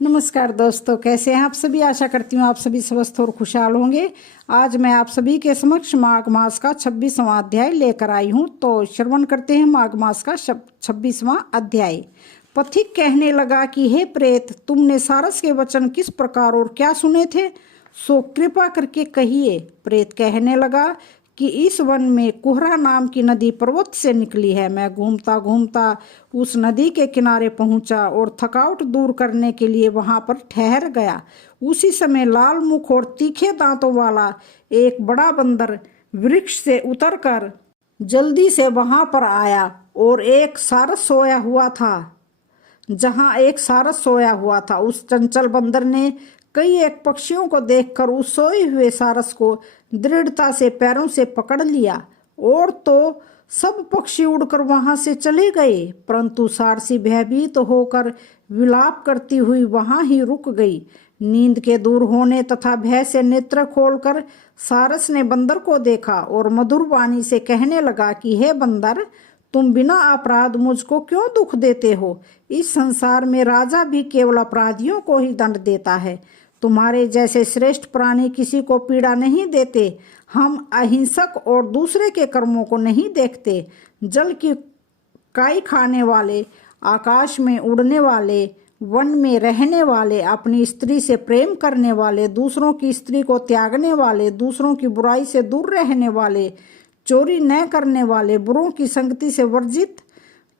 नमस्कार दोस्तों, कैसे हैं आप सभी। आशा करती हूँ आप सभी स्वस्थ और खुशहाल होंगे। आज मैं आप सभी के समक्ष माघ मास का 26वां अध्याय लेकर आई हूँ। तो श्रवण करते हैं माघ मास का 26वां अध्याय। पथिक कहने लगा कि हे प्रेत, तुमने सारस के वचन किस प्रकार और क्या सुने थे, सो कृपा करके कहिए। प्रेत कहने लगा कि इस वन में कुहरा नाम की नदी पर्वत से निकली है। मैं घूमता घूमता उस नदी के किनारे पहुंचा और थकावट दूर करने के लिए वहां पर ठहर गया। उसी समय लाल मुख और तीखे दांतों वाला एक बड़ा बंदर वृक्ष से उतरकर जल्दी से वहां पर आया और एक सारस सोया हुआ था। जहां एक सारस सोया हुआ था, उस चंचल बंदर ने कई एक पक्षियों को देखकर उस सोए हुए सारस को दृढ़ता से पैरों से पकड़ लिया और तो सब पक्षी उड़कर वहां से चले गए, परंतु सारसी भयभीत होकर विलाप करती हुई वहां ही रुक गई। नींद के दूर होने तथा भय से नेत्र खोलकर सारस ने बंदर को देखा और मधुर वाणी से कहने लगा कि हे बंदर, तुम बिना अपराध मुझको क्यों दुख देते हो। इस संसार में राजा भी केवल अपराधियों को ही दंड देता है। तुम्हारे जैसे श्रेष्ठ प्राणी किसी को पीड़ा नहीं देते। हम अहिंसक और दूसरे के कर्मों को नहीं देखते। जल की काई खाने वाले, आकाश में उड़ने वाले, वन में रहने वाले, अपनी स्त्री से प्रेम करने वाले, दूसरों की स्त्री को त्यागने वाले, दूसरों की बुराई से दूर रहने वाले, चोरी न करने वाले, बुरों की संगति से वर्जित,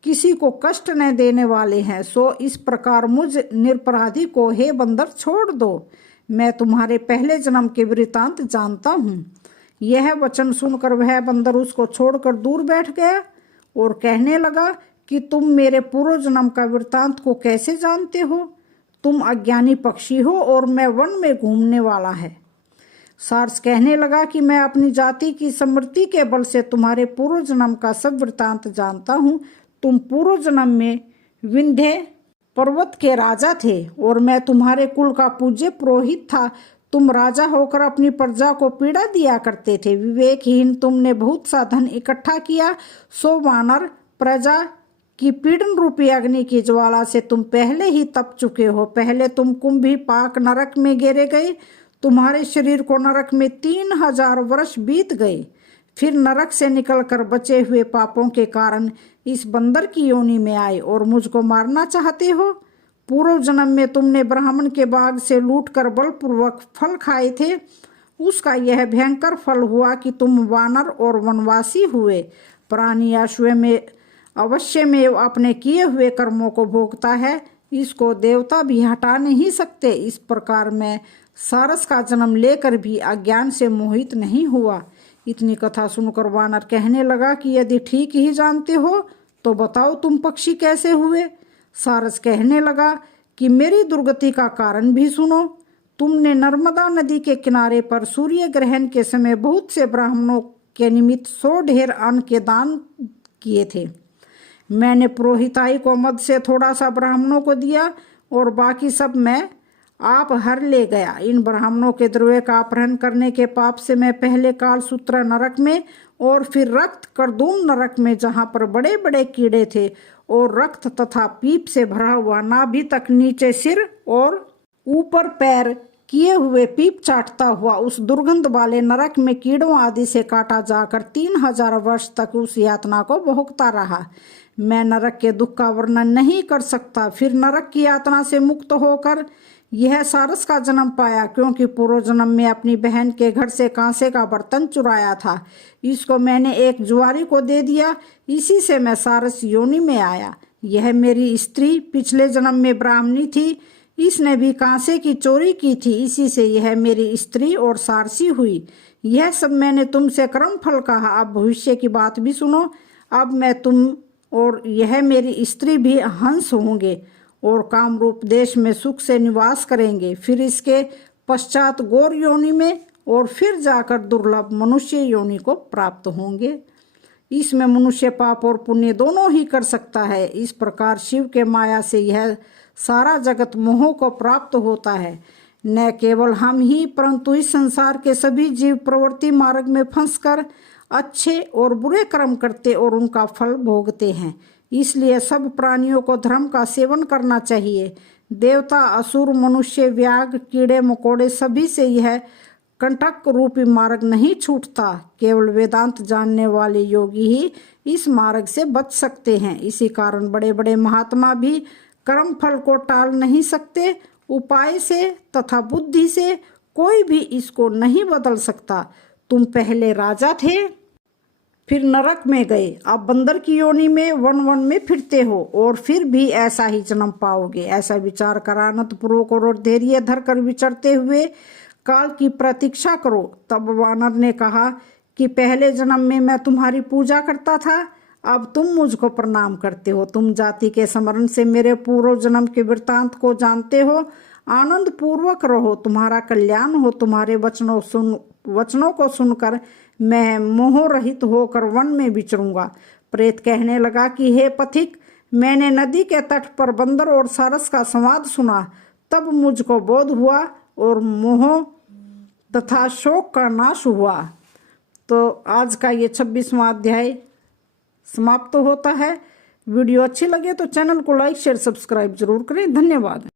किसी को कष्ट न देने वाले हैं। सो इस प्रकार मुझ निरपराधी को हे बंदर छोड़ दो। मैं तुम्हारे पहले जन्म के वृतांत जानता हूँ। यह वचन सुनकर वह बंदर उसको छोड़कर दूर बैठ गया और कहने लगा कि तुम मेरे पूर्व जन्म का वृतांत को कैसे जानते हो। तुम अज्ञानी पक्षी हो और मैं वन में घूमने वाला है। सारस कहने लगा कि मैं अपनी जाति की समृद्धि के बल से तुम्हारे पूर्व जन्म का सब वृतांत जानता हूँ। तुम पूर्व जन्म में विंध्य पर्वत के राजा थे और मैं तुम्हारे कुल का पूज्य पुरोहित था। तुम राजा होकर अपनी प्रजा को पीड़ा दिया करते थे। विवेकहीन तुमने बहुत सा धन इकट्ठा किया। सो वानर, प्रजा की पीड़न रूपी अग्नि की ज्वाला से तुम पहले ही तप चुके हो। पहले तुम कुंभी पाक नरक में गिरे गए। तुम्हारे शरीर को नरक में 3000 वर्ष बीत गए। फिर नरक से निकलकर बचे हुए पापों के कारण इस बंदर की योनि में आए और मुझको मारना चाहते हो। पूर्व जन्म में तुमने ब्राह्मण के बाग से लूटकर बलपूर्वक फल खाए थे। उसका यह भयंकर फल हुआ कि तुम वानर और वनवासी हुए। प्राणी अवश्य में अपने किए हुए कर्मों को भोगता है। इसको देवता भी हटा नहीं सकते। इस प्रकार मैं सारस का जन्म लेकर भी अज्ञान से मोहित नहीं हुआ। इतनी कथा सुनकर वानर कहने लगा कि यदि ठीक ही जानते हो तो बताओ तुम पक्षी कैसे हुए। सारस कहने लगा कि मेरी दुर्गति का कारण भी सुनो। तुमने नर्मदा नदी के किनारे पर सूर्य ग्रहण के समय बहुत से ब्राह्मणों के निमित्त 100 ढेर अन्न के दान किए थे। मैंने पुरोहिताई को मद से थोड़ा सा ब्राह्मणों को दिया और बाकी सब मैं आप हर ले गया। इन ब्राह्मणों के द्रव्य का अपहरण करने के पाप से मैं पहले कालसूत्र नरक में और फिर रक्त करदूम नरक में, जहाँ पर बड़े बड़े कीड़े थे और रक्त तथा पीप से भरा हुआ नाभि तक नीचे सिर और ऊपर पैर किए हुए पीप चाटता हुआ उस दुर्गंध वाले नरक में कीड़ों आदि से काटा जाकर 3000 वर्ष तक उस यातना को भोगता रहा। मैं नरक के दुख का वर्णन नहीं कर सकता। फिर नरक की यातना से मुक्त होकर यह सारस का जन्म पाया, क्योंकि पूर्व जन्म में अपनी बहन के घर से कांसे का बर्तन चुराया था। इसको मैंने एक जुआरी को दे दिया। इसी से मैं सारस योनि में आया। यह मेरी स्त्री पिछले जन्म में ब्राह्मणी थी। इसने भी कांसे की चोरी की थी। इसी से यह मेरी स्त्री और सारसी हुई। यह सब मैंने तुमसे कर्म फल कहा। अब भविष्य की बात भी सुनो। अब मैं तुम और यह मेरी स्त्री भी हंस होंगे और कामरूप देश में सुख से निवास करेंगे। फिर इसके पश्चात गौर योनि में और फिर जाकर दुर्लभ मनुष्य योनि को प्राप्त होंगे। इसमें मनुष्य पाप और पुण्य दोनों ही कर सकता है। इस प्रकार शिव के माया से यह सारा जगत मोह को प्राप्त होता है। न केवल हम ही, परंतु इस संसार के सभी जीव प्रवृत्ति मार्ग में फंसकर अच्छे और बुरे कर्म करते और उनका फल भोगते हैं। इसलिए सब प्राणियों को धर्म का सेवन करना चाहिए। देवता, असुर, मनुष्य, व्याघ्र, कीड़े मकोड़े सभी से यह कंटक रूपी मार्ग नहीं छूटता। केवल वेदांत जानने वाले योगी ही इस मार्ग से बच सकते हैं। इसी कारण बड़े बड़े महात्मा भी कर्म फल को टाल नहीं सकते। उपाय से तथा बुद्धि से कोई भी इसको नहीं बदल सकता। तुम पहले राजा थे, फिर नरक में गए, अब बंदर की योनि में वन वन में फिरते हो और फिर भी ऐसा ही जन्म पाओगे। ऐसा विचार कर आनंद पूर्वक और धैर्य धर कर विचरते हुए काल की प्रतीक्षा करो। तब वानर ने कहा कि पहले जन्म में मैं तुम्हारी पूजा करता था, अब तुम मुझको प्रणाम करते हो। तुम जाति के स्मरण से मेरे पूर्व जन्म के वृत्तांत को जानते हो। आनंद पूर्वक रहो, तुम्हारा कल्याण हो। तुम्हारे वचनों को सुनकर मैं मोह रहित होकर वन में विचरूंगा। प्रेत कहने लगा कि हे पथिक, मैंने नदी के तट पर बंदर और सारस का संवाद सुना, तब मुझको बोध हुआ और मोह तथा शोक का नाश हुआ। तो आज का ये 26वां अध्याय समाप्त होता है। वीडियो अच्छी लगे तो चैनल को लाइक शेयर सब्सक्राइब जरूर करें। धन्यवाद।